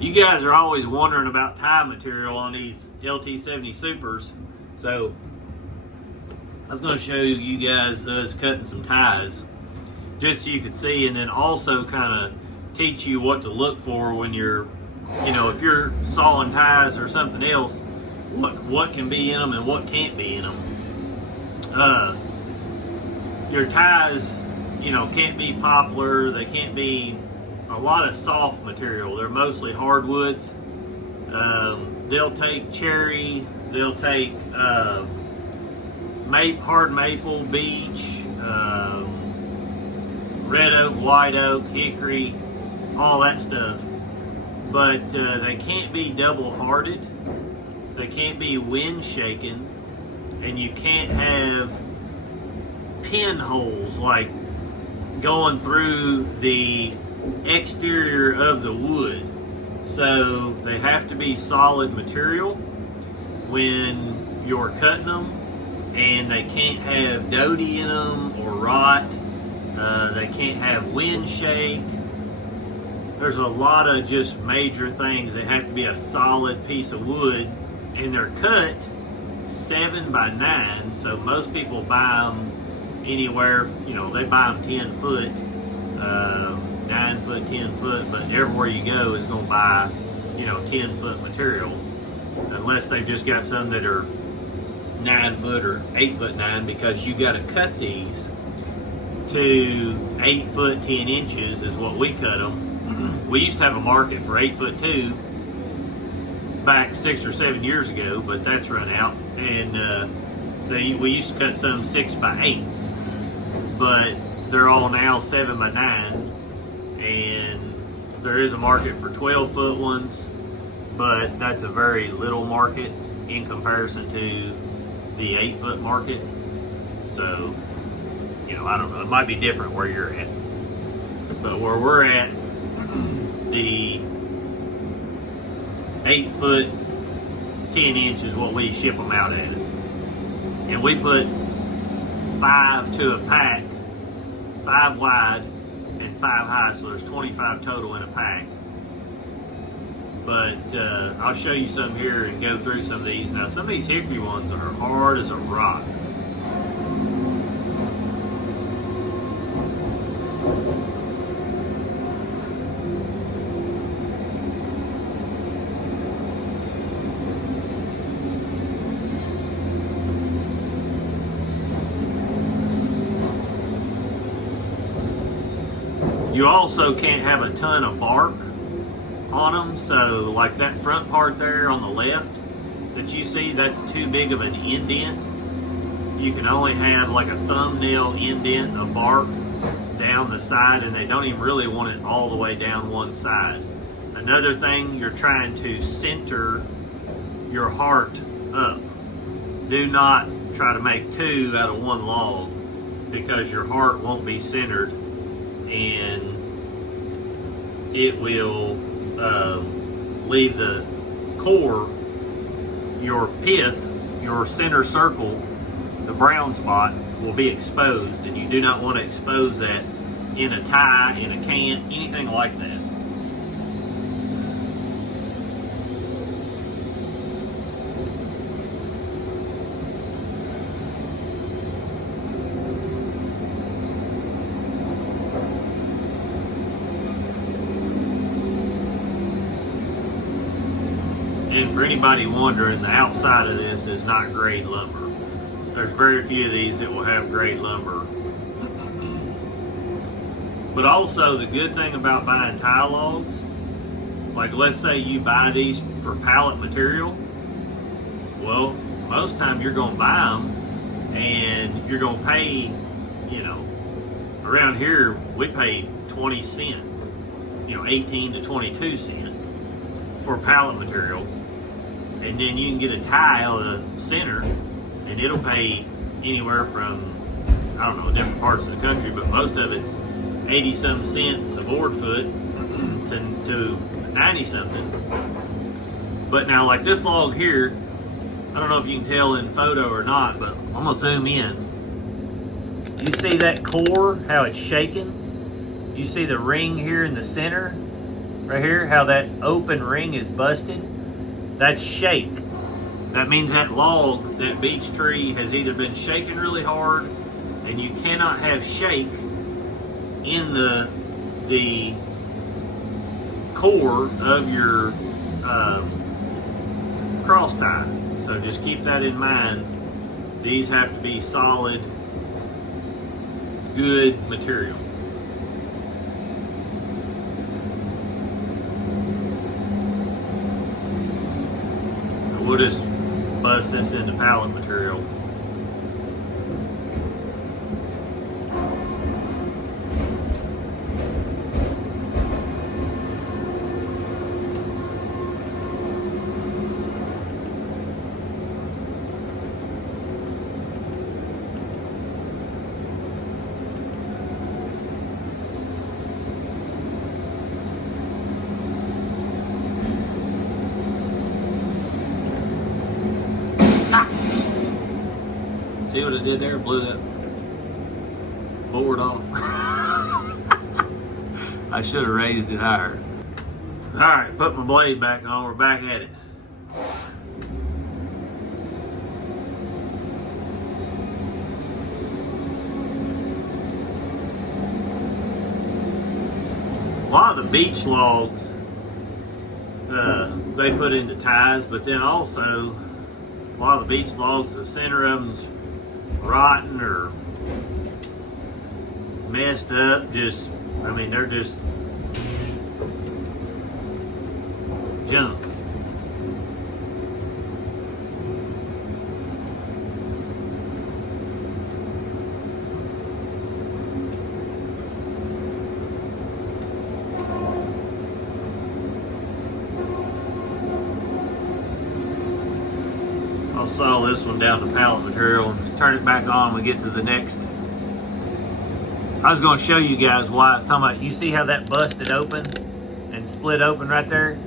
You guys are always wondering about tie material on these LT70 Supers, so I was going to show you guys us cutting some ties just so you could see, and then also kind of teach you what to look for when you're, if you're sawing ties or something else, what can be in them and what can't be in them. Your ties, can't be poplar, they can't be a lot of soft material. They're mostly hardwoods. They'll take cherry, they'll take hard maple, beech, red oak, white oak, hickory, all that stuff. But they can't be double hearted, they can't be wind shaken, and you can't have pinholes like going through the exterior of the wood. So they have to be solid material when you're cutting them, and they can't have doty in them or rot. They can't have wind shake. There's a lot of just major things. They have to be a solid piece of wood, and they're cut 7 by 9, so most people buy them anywhere, they buy them 10 foot, 9 foot, 10 foot, but everywhere you go is going to buy, 10 foot material, unless they've just got some that are 9 foot or 8 foot 9, because you got to cut these to 8 foot 10 inches is what we cut them. We used to have a market for 8 foot 2 back 6 or 7 years ago, but that's run out, and we used to cut some 6 by 8s, but they're all now 7 by 9, and there is a market for 12 foot ones, but that's a very little market in comparison to the 8 foot market. So, I don't know, it might be different where you're at, but where we're at, the 8 foot 10 inch is what we ship them out as, and we put 5 to a pack, 5 wide and 5 high, so there's 25 total in a pack. But I'll show you some here and go through some of these. Now, some of these hickory ones are hard as a rock. You also can't have a ton of bark on them, so like that front part there on the left that you see, that's too big of an indent. You can only have like a thumbnail indent of bark down the side, and they don't even really want it all the way down one side. Another thing, you're trying to center your heart up. Do not try to make 2 out of 1 log, because your heart won't be centered, and it will leave the core, your pith, your center circle, the brown spot will be exposed, and you do not want to expose that in a tie, in a can, anything like that. And for anybody wondering, the outside of this is not grade lumber. There's very few of these that will have grade lumber. But also, the good thing about buying tie logs, like let's say you buy these for pallet material, well, most time you're going to buy them and you're going to pay, around here we pay 20 cents, 18 to 22 cents for pallet material. And then you can get a tie out of the center, and it'll pay anywhere from, I don't know, different parts of the country, but most of it's 80 some cents a board foot to 90 something. But now, like this log here, I don't know if you can tell in photo or not, but I'm gonna zoom in. You see that core, how it's shaking? You see the ring here in the center? right here, how that open ring is busted, that's shake. That means that log, that beech tree, has either been shaken really hard, and you cannot have shake in the core of your cross tie. So just keep that in mind. These have to be solid, good material. So we'll just bust this into pallet material. See what it did there? Blew that board off. I should have raised it higher. Alright, put my blade back on. We're back at it. A lot of the beech logs they put into ties, but then also a lot of the beech logs, the center of them's rotten or messed up. Just, I mean, they're just junk. I'll saw this one down to pallet material and turn it back on when we get to the next. I was going to show you guys why I was talking about. You see how that busted open and split open right there?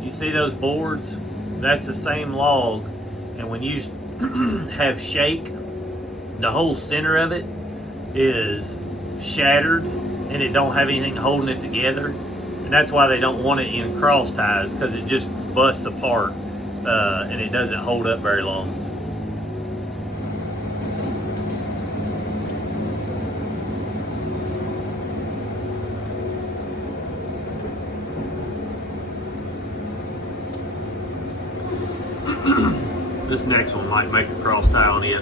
You see those boards? That's the same log. And when you have shake, the whole center of it is shattered and it don't have anything holding it together. And that's why they don't want it in cross ties, because it just busts apart. And it doesn't hold up very long. This next one might make a cross tie on it.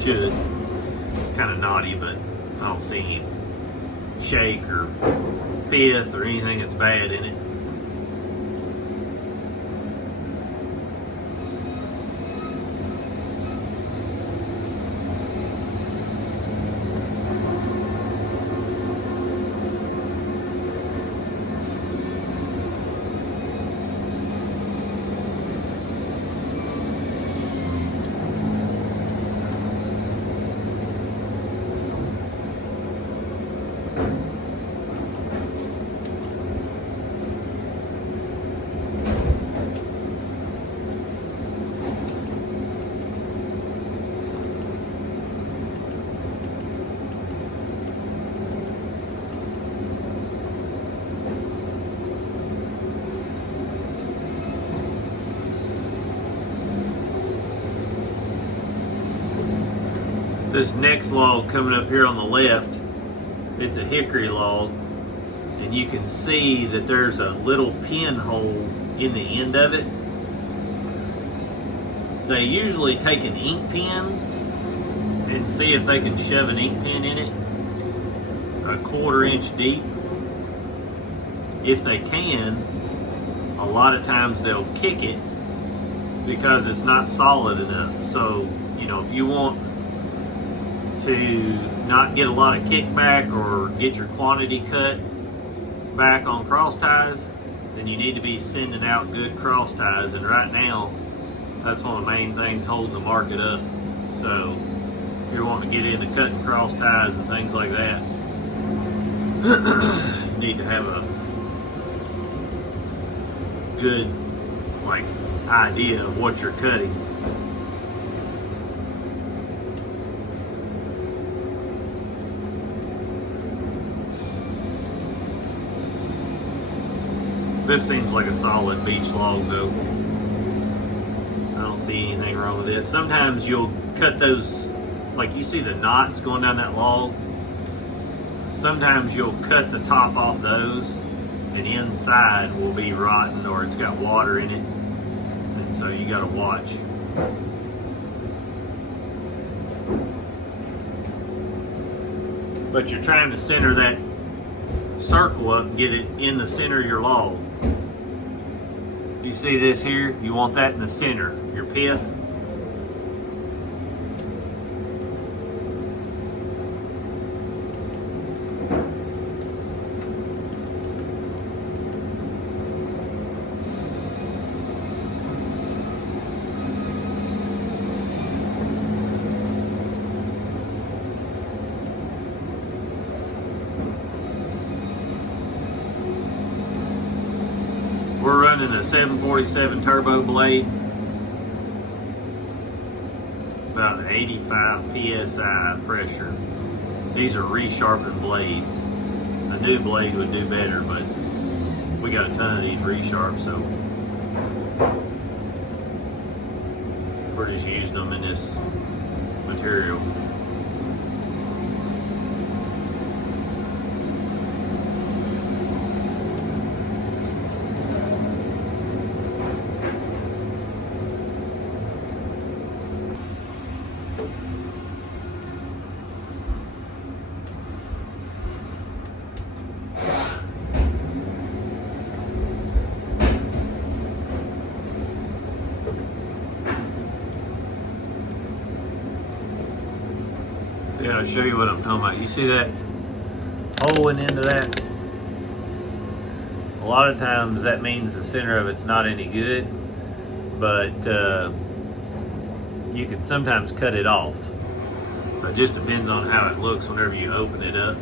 Should. It's kind of knotty, but I don't see any shake or pith or anything that's bad in it. This next log coming up here on the left, it's a hickory log, and you can see that there's a little pinhole in the end of it. They usually take an ink pen and see if they can shove an ink pen in it, a 1/4 inch deep. If they can, a lot of times they'll kick it because it's not solid enough. So, you know, if you want to not get a lot of kickback or get your quantity cut back on cross ties, then you need to be sending out good cross ties. And right now, that's one of the main things holding the market up. So if you're wanting to get into cutting cross ties and things like that, you need to have a good idea of what you're cutting. This seems like a solid beech log though. I don't see anything wrong with it. Sometimes you'll cut those, like you see the knots going down that log. Sometimes you'll cut the top off those and inside will be rotten or it's got water in it. And so you gotta watch. But you're trying to center that circle up and get it in the center of your log. You see this here? You want that in the center, your pith. We're running a 747 turbo blade, about 85 psi pressure. These are resharpened blades. A new blade would do better, but we got a ton of these resharps, so we're just using them in this material. Yeah, I'll show you what I'm talking about. You see that holing into that? A lot of times that means the center of it's not any good, but you can sometimes cut it off. So it just depends on how it looks whenever you open it up.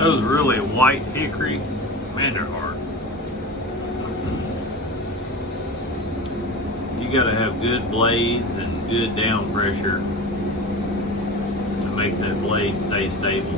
Those really white hickory, man, they're hard. You gotta have good blades and good down pressure to make that blade stay stable.